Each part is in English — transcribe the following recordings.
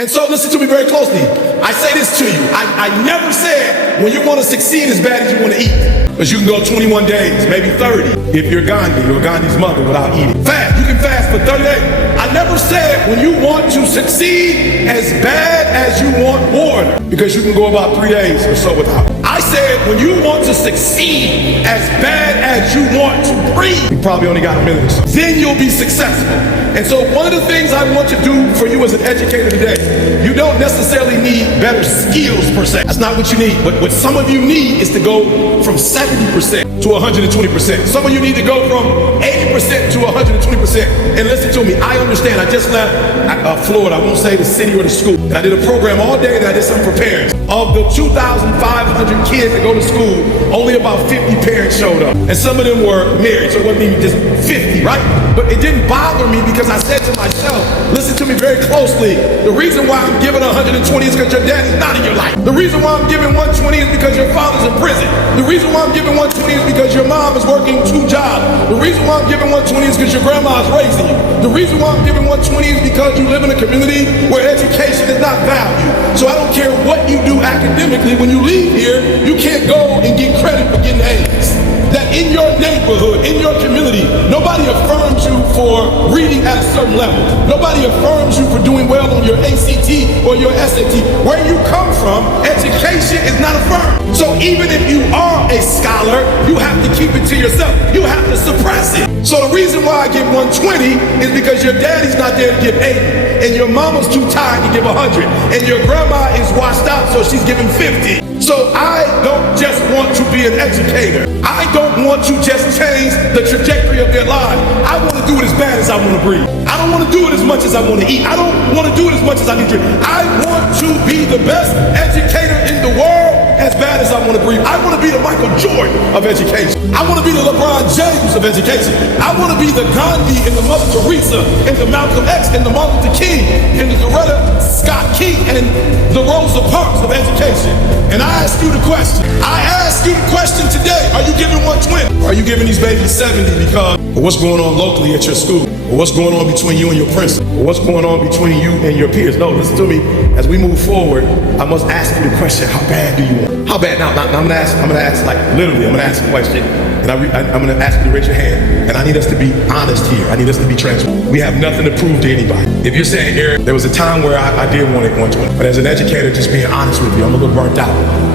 And so listen to me very closely. I say this to you. I never said when you want to succeed as bad as you want to eat. Because you can go 21 days, maybe 30, if you're Gandhi or Gandhi's mother without eating. Fast, you can fast for 30 days. I never said when you want to succeed as bad as you want water, because you can go about 3 days or so without. I said when you want to succeed as bad as you want to breathe, you probably only got a minute or so, then you'll be successful. And so one of the things I want to do for you as an educator today, you don't necessarily need better skills per se. That's not what you need. What some of you need is to go from 70% to 120%. Some of you need to go from 80% to 120%. And listen to me, I understand. I just left Florida. I won't say the city or the school. And I did a program all day that I did something for parents. Of the 2,500 kids that go to school, only about 50 parents showed up. And some of them were married, so it wasn't even just 50, right? But it didn't bother me because I said to myself, listen to me very closely, the reason why I'm giving 120 is because your dad is not in your life. The reason why I'm giving 120 is because your father's in prison. The reason why I'm giving 120 is because your mom is working 2 jobs. The reason why I'm giving 120 is because your grandma is raising you. The reason why I'm giving 120 is because you live in a community where education is not valued. So I don't care what you do academically, when you leave here, you can't go and get credit for getting A's. That in your neighborhood, in your community, nobody affirms you for reading at a certain level. Nobody affirms you for doing well on your ACT or your SAT. Where you come from, education is not affirmed. So even if you are a scholar, you have to keep it to yourself. You have to suppress it. So the reason why I give 120 is because your daddy's not there to give 80, and your mama's too tired to give 100, and your grandma is washed out, so she's giving 50. So I don't just want to be an educator. I don't want to just change the trajectory of their lives. I want to do it as bad as I want to breathe. I don't want to do it as much as I want to eat. I don't want to do it as much as I need to drink. I want to be the best educator in the world as bad as I want to breathe. I want to be the Michael Jordan of education. I want to be the LeBron James of education. I want to be the Gandhi and the Mother Teresa and the Malcolm X and the Martin Luther King and the Coretta Scott King and the Rosa Parks of education. And I ask you the question. I ask you the question today. Are you giving 120? Are you giving these babies 70 because of what's going on locally at your school? Or what's going on between you and your principal? Or what's going on between you and your peers? No, listen to me. As we move forward, I must ask you the question, how bad do you want? How bad? Now I'm gonna ask like literally, I'm gonna ask a question. And I'm gonna ask you to raise your hand. And I need us to be honest here. I need us to be transparent. We have nothing to prove to anybody. If you're saying, Eric, there was a time where I did want it 120. But as an educator, just being honest with you, I'm a little burnt out.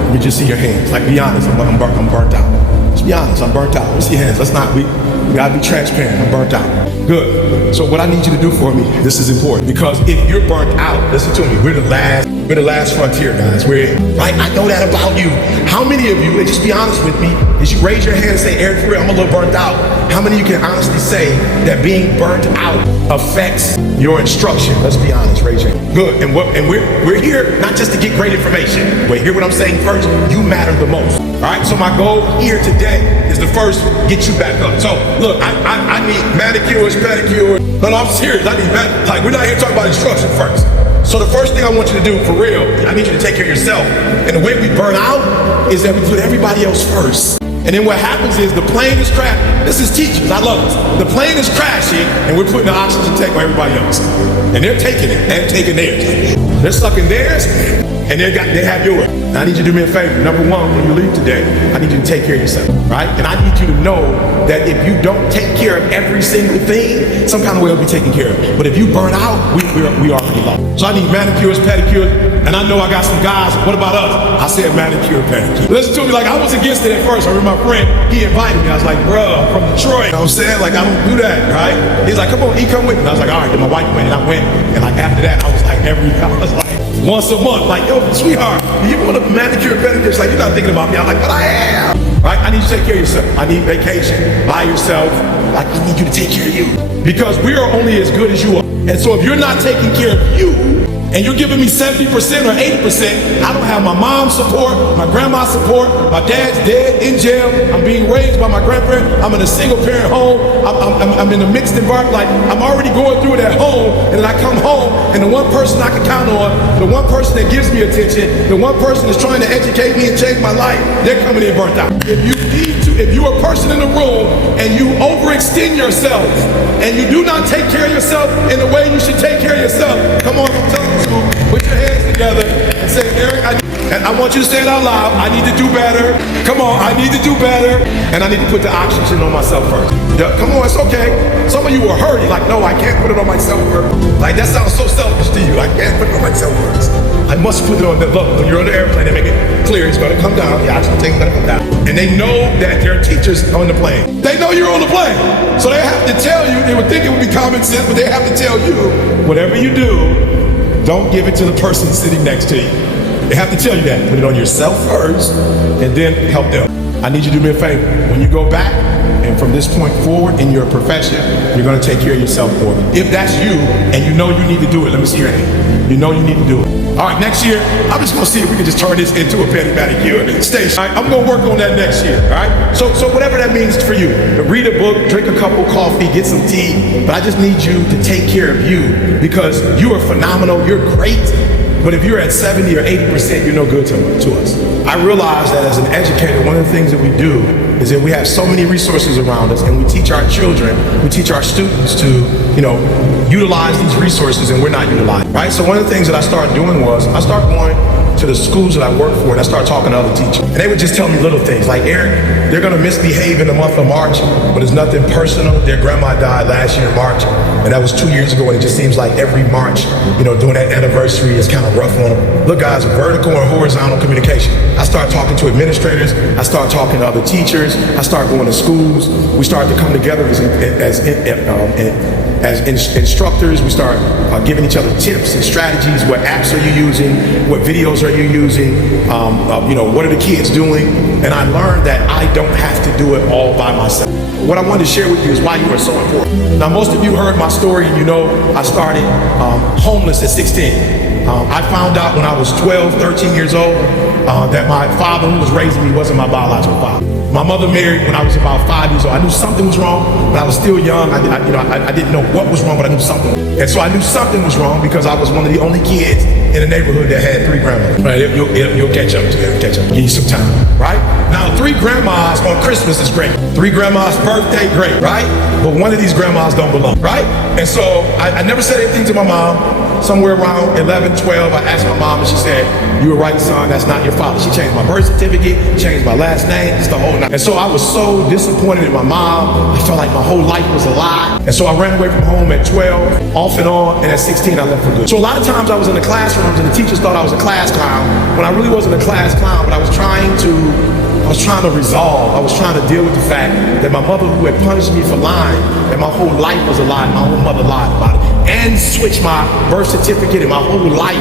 Let me just see your hands. Like, be honest, I'm burnt out. Just be honest, I'm burnt out. Let's see your hands. Let's not, we gotta be transparent. I'm burnt out. Good. So what I need you to do for me, this is important, because if you're burnt out, listen to me, we're the last frontier, guys. Right? I know that about you. How many of you, and just be honest with me, as you raise your hand and say, Eric, for real, I'm a little burnt out. How many of you can honestly say that being burnt out affects your instruction? Let's be honest, raise your hand. Good. And we're here not just to get great information, but hear what I'm saying first, you matter the most. All right, so my goal here today is to first get you back up. So look, I need manicures, pedicures, but I'm serious, I need like, we're not here talking about instruction first. So the first thing I want you to do, for real, I need you to take care of yourself. And the way we burn out is that we put everybody else first. And then what happens is the plane is crashing. This is teachers, I love this. The plane is crashing and we're putting the oxygen tank on everybody else. And they're taking it and taking theirs. They're sucking theirs and they have yours. Now I need you to do me a favor. Number one, when you leave today, I need you to take care of yourself, right? And I need you to know that if you don't take care of every single thing, some kind of way will be taken care of. But if you burn out, we already lost. So I need manicures, pedicures, and I know I got some guys. What about us? I said manicure, pedicure. Listen to me, like I was against it at first. I remember my friend, he invited me. I was like, bro, I'm from Detroit. You know what I'm saying? Like, I don't do that, right? He's like, come on, come with me. And I was like, all right, then my wife went, and I went. And like after that, I was like, once a month, like, yo, sweetheart, you want a manicure, pedicure? She's like, you're not thinking about me. I'm like, but I am. Right? I need you to take care of yourself. I need vacation by yourself. Like, I need you to take care of you. Because we are only as good as you are. And so if you're not taking care of you, and you're giving me 70% or 80%, I don't have my mom's support, my grandma's support, my dad's dead, in jail, I'm being raised by my grandparents, I'm in a single parent home, I'm in a mixed environment, like I'm already going through it at home, and then I come home, and the one person I can count on, the one person that gives me attention, the one person that's trying to educate me and change my life, they're coming in burnt out. If you're a person in the room, and you overextend yourself, and you do not take care of yourself in the way you should take care of yourself, come on, I'm telling you, together and say, Eric, and I want you to say it out loud. I need to do better. Come on, I need to do better. And I need to put the oxygen on myself first. Yeah, come on, it's okay. Some of you are hurting, like, no, I can't put it on myself first. Like, that sounds so selfish to you. I can't put it on myself first. I must put it on the, look, when you're on the airplane, they make it clear it's gonna come down. The oxygen tank's gonna come down. And they know that there are teachers on the plane. They know you're on the plane. So they have to tell you, they would think it would be common sense, but they have to tell you, whatever you do, don't give it to the person sitting next to you. They have to tell you that. Put it on yourself first, and then help them. I need you to do me a favor. When you go back, and from this point forward in your profession, you're gonna take care of yourself more. If that's you, and you know you need to do it, let me see your hand. You know you need to do it. All right, next year, I'm just gonna see if we can just turn this into a petty manicure station. All right, I'm gonna work on that next year, all right? So whatever that means for you. Read a book, drink a cup of coffee, get some tea, but I just need you to take care of you because you are phenomenal, you're great. But if you're at 70 or 80%, you're no good to us. I realize that as an educator, one of the things that we do is that we have so many resources around us and we teach our children, we teach our students to, utilize these resources and we're not utilizing, right? So one of the things that I started doing was I started going to the schools that I work for and I started talking to other teachers. And they would just tell me little things like, Eric, they're gonna misbehave in the month of March, but it's nothing personal. Their grandma died last year in March, and that was 2 years ago, and it just seems like every March, doing that anniversary is kind of rough on them. Look guys, vertical and horizontal communication. I started talking to administrators, I started talking to other teachers, I started going to schools, we started to come together as instructors. We start giving each other tips and strategies. What apps are you using? What videos are you using? What are the kids doing? And I learned that I don't have to do it all by myself. What I wanted to share with you is why you are so important. Now, most of you heard my story and I started homeless at 16. I found out when I was 12, 13 years old that my father who was raising me wasn't my biological father. My mother married when I was about 5 years old. I knew something was wrong, but I was still young. I didn't know what was wrong, but I knew something. And so I knew something was wrong because I was one of the only kids in the neighborhood that had 3 grandmas. Right? You'll catch up to it. Catch up. Give you some time. Right? Now, 3 grandmas on Christmas is great. 3 grandmas' birthday, great. Right? But one of these grandmas don't belong. Right? And so I never said anything to my mom. Somewhere around 11, 12, I asked my mom and she said, you were right, son, that's not your father. She changed my birth certificate, changed my last name, just the whole night. And so I was so disappointed in my mom. I felt like my whole life was a lie. And so I ran away from home at 12, off and on, and at 16 I left for good. So a lot of times I was in the classrooms and the teachers thought I was a class clown when I really wasn't a class clown, but I was trying to resolve. I was trying to deal with the fact that my mother, who had punished me for lying, and my whole life was a lie, my whole mother lied about it, and switched my birth certificate and my whole life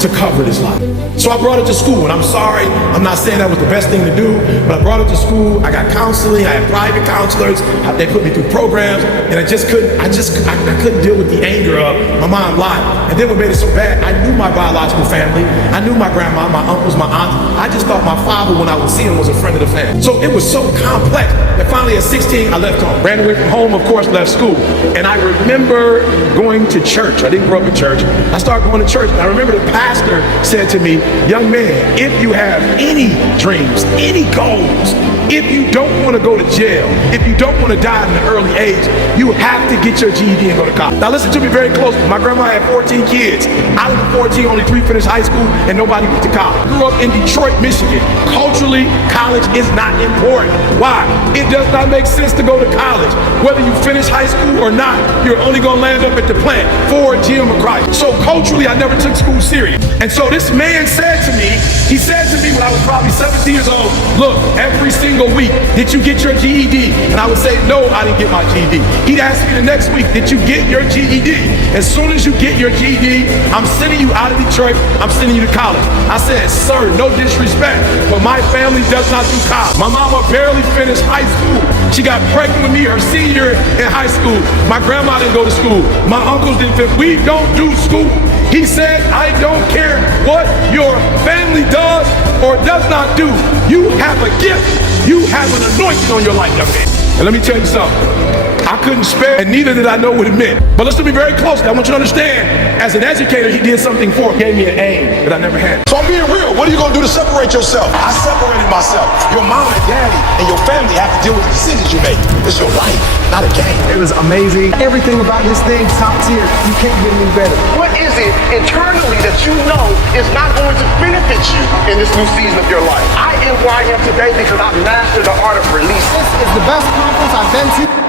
to cover this lie. So I brought it to school, and I'm sorry, I'm not saying that was the best thing to do, but I brought it to school. I got counseling, I had private counselors, they put me through programs, and I couldn't deal with the anger of my mom lied. And then what made it so bad, I knew my biological family, I knew my grandma, my uncles, my aunts. I just thought my father, when I would see him, was a friend of the family. So it was so complex that finally at 16, I left home. Ran away from home, of course, left school. And I remember going to church. I didn't grow up in church. I started going to church. And I remember the pastor said to me, young man, if you have any dreams, any goals, if you don't want to go to jail, if you don't want to die at an early age, you have to get your GED and go to college. Now listen to me very closely. My grandma had 14 kids. Out of the 14, only 3 finished high school and nobody went to college. I grew up in Detroit, Michigan. Culturally, college is not important. Why? It does not make sense to go to college. Whether you finish high school or not, you're only going to land up at the plant for Jim McCray. So culturally, I never took school serious. And so this man said to me when I was probably 17 years old, look, every single week, did you get your GED? And I would say, no, I didn't get my GED. He'd ask me the next week, did you get your GED? As soon as you get your GED, I'm sending you out of Detroit, I'm sending you to college. I said, sir, no disrespect, but my family does not do college. My mama barely finished high school. She got pregnant with me her senior in high school. My grandma didn't go to school. My uncles didn't fit. We don't do school. He said, I don't care what your family does or does not do. You have a gift. You have an anointing on your life, young man. And let me tell you something. I I couldn't spell, and neither did I know what it meant. But let's be very closely. I want you to understand, as an educator, he did something for me. He gave me an aim that I never had. So I'm being real. What are you going to do to separate yourself? I separated myself. Your mom and daddy and your family have to deal with the decisions you make. It's your life, not a game. It was amazing. Everything about this thing, top tier. You can't get any better. What is it internally that you know is not going to benefit you in this new season of your life? I am where I am today because I've mastered the art of release. This is the best conference I've been to.